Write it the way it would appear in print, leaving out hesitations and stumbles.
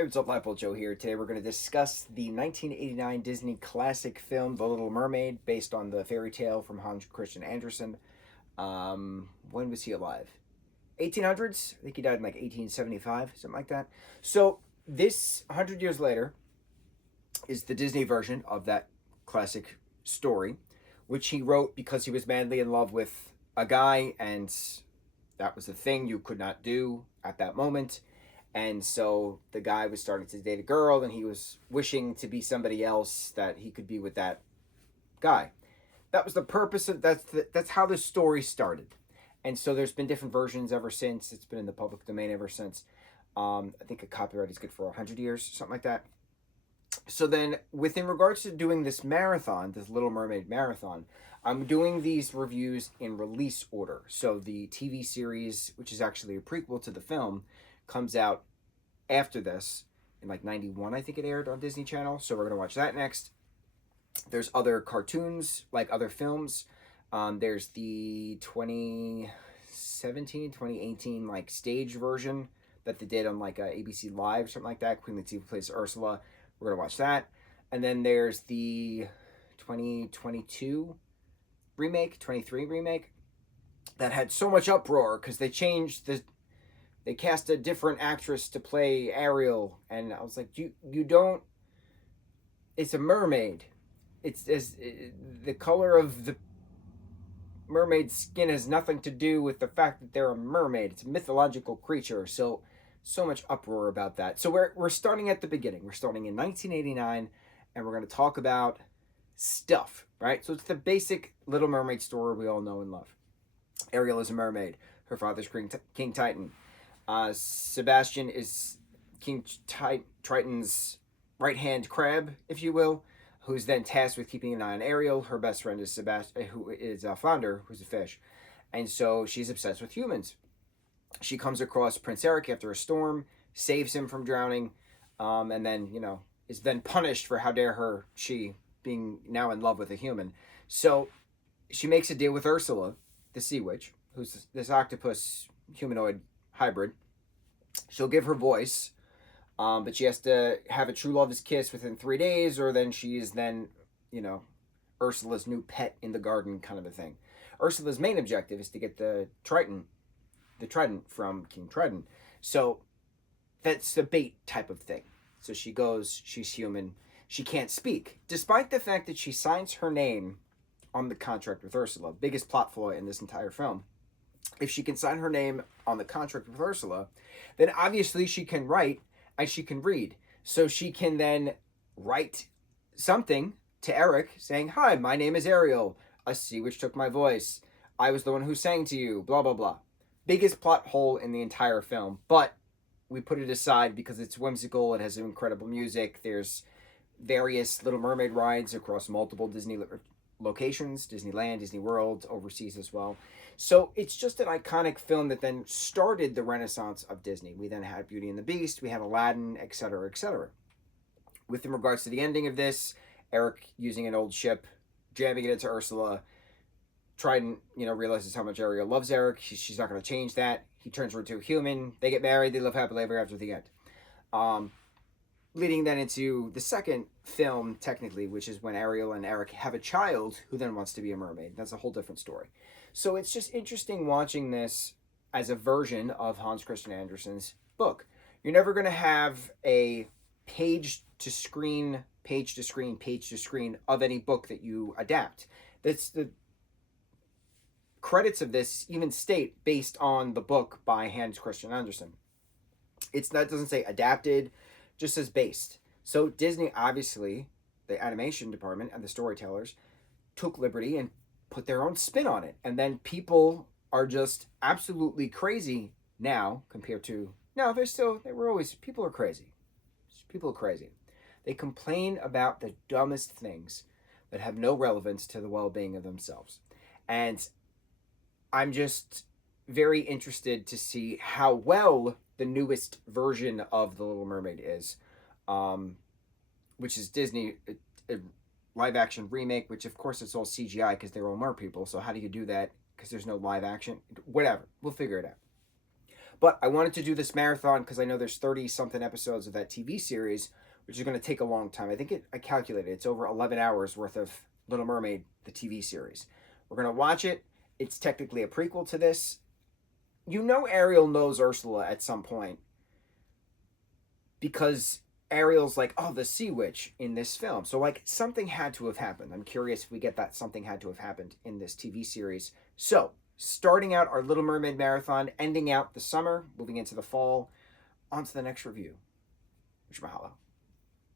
Hey, what's up, lightboltjoe here. Today we're going to discuss the 1989 Disney classic film, The Little Mermaid, based on the fairy tale from Hans Christian Andersen. When was he alive? 1800s? I think he died in like 1875, something like that. So this, 100 years later, is the Disney version of that classic story, which he wrote because he was madly in love with a guy, and that was the thing you could not do at that moment. And so the guy was starting to date a girl, and he was wishing to be somebody else that he could be with that guy. That was the purpose of that's how the story started. And so there's been different versions ever since. It's been in the public domain ever since. I think a copyright is good for 100 years, something like that. So then, within regards to doing this marathon, this Little Mermaid marathon, I'm doing these reviews in release order. So the TV series, which is actually a prequel to the film, comes out after this in like 91. I think it aired on Disney Channel. So we're going to watch that next. There's other cartoons, like other films. There's the 2017, 2018 like stage version that they did on like ABC Live or something like that. Queen Latifah plays Ursula. We're going to watch that. And then there's the 2022 remake, 23 remake, that had so much uproar because they cast a different actress to play Ariel, and I was like, you don't. It's a mermaid. It's the color of the mermaid's skin has nothing to do with the fact that they're a mermaid. It's a mythological creature. So much uproar about that. So we're starting at the beginning. We're starting in 1989, and we're going to talk about stuff, right? So it's the basic Little Mermaid story we all know and love. Ariel is a mermaid. Her father's King Titan. Sebastian is King Triton's right-hand crab, if you will, who's then tasked with keeping an eye on Ariel. Her best friend is Sebastian, who is Flounder, who's a fish. And so she's obsessed with humans. She comes across Prince Eric after a storm, saves him from drowning, and then, is then punished for how dare she being now in love with a human. So she makes a deal with Ursula, the sea witch, who's this octopus humanoid hybrid. She'll give her voice, but she has to have a true love's kiss within 3 days, or then she is Ursula's new pet in the garden, kind of a thing. Ursula's main objective is to get the trident from King Triton. So that's the bait type of thing. So she goes, she's human, she can't speak, despite the fact that she signs her name on the contract with Ursula. Biggest plot flaw in this entire film. If she can sign her name on the contract with Ursula, then obviously she can write and she can read. So she can then write something to Eric saying, "Hi, my name is Ariel. A sea witch took my voice. I was the one who sang to you, blah, blah, blah." Biggest plot hole in the entire film, but we put it aside because it's whimsical. It has incredible music. There's various Little Mermaid rides across multiple Disney locations, Disneyland, Disney World, overseas as well. So it's just an iconic film that then started the renaissance of Disney. We then had Beauty and the Beast, we had Aladdin, etc., etc. With in regards to the ending of this, Eric using an old ship, jamming it into Ursula. Trident, realizes how much Ariel loves Eric. She's not going to change that. He turns her into a human. They get married. They live happily ever after the end. Leading then into the second film, technically, which is when Ariel and Eric have a child who then wants to be a mermaid. That's a whole different story. So it's just interesting watching this as a version of Hans Christian Andersen's book. You're never going to have a page to screen of any book that you adapt. That's the credits of this even state based on the book by Hans Christian Andersen. That doesn't say adapted, just says based. So Disney, obviously, the animation department and the storytellers took liberty and put their own spin on it. And then people are just absolutely crazy now compared to, no, people are crazy. People are crazy. They complain about the dumbest things that have no relevance to the well-being of themselves. And I'm just very interested to see how well the newest version of The Little Mermaid is, which is Disney, a live-action remake, which of course it's all CGI because they're all mer people, so how do you do that? Because there's no live action? Whatever, we'll figure it out. But I wanted to do this marathon because I know there's 30-something episodes of that TV series, which is going to take a long time. I calculated it's over 11 hours worth of Little Mermaid, the TV series. We're going to watch it. It's technically a prequel to this. You know Ariel knows Ursula at some point because Ariel's like, oh, the Sea Witch in this film. So, like, something had to have happened. I'm curious if we get that something had to have happened in this TV series. So, starting out our Little Mermaid marathon, ending out the summer, moving into the fall, on to the next review. Mucho mahalo.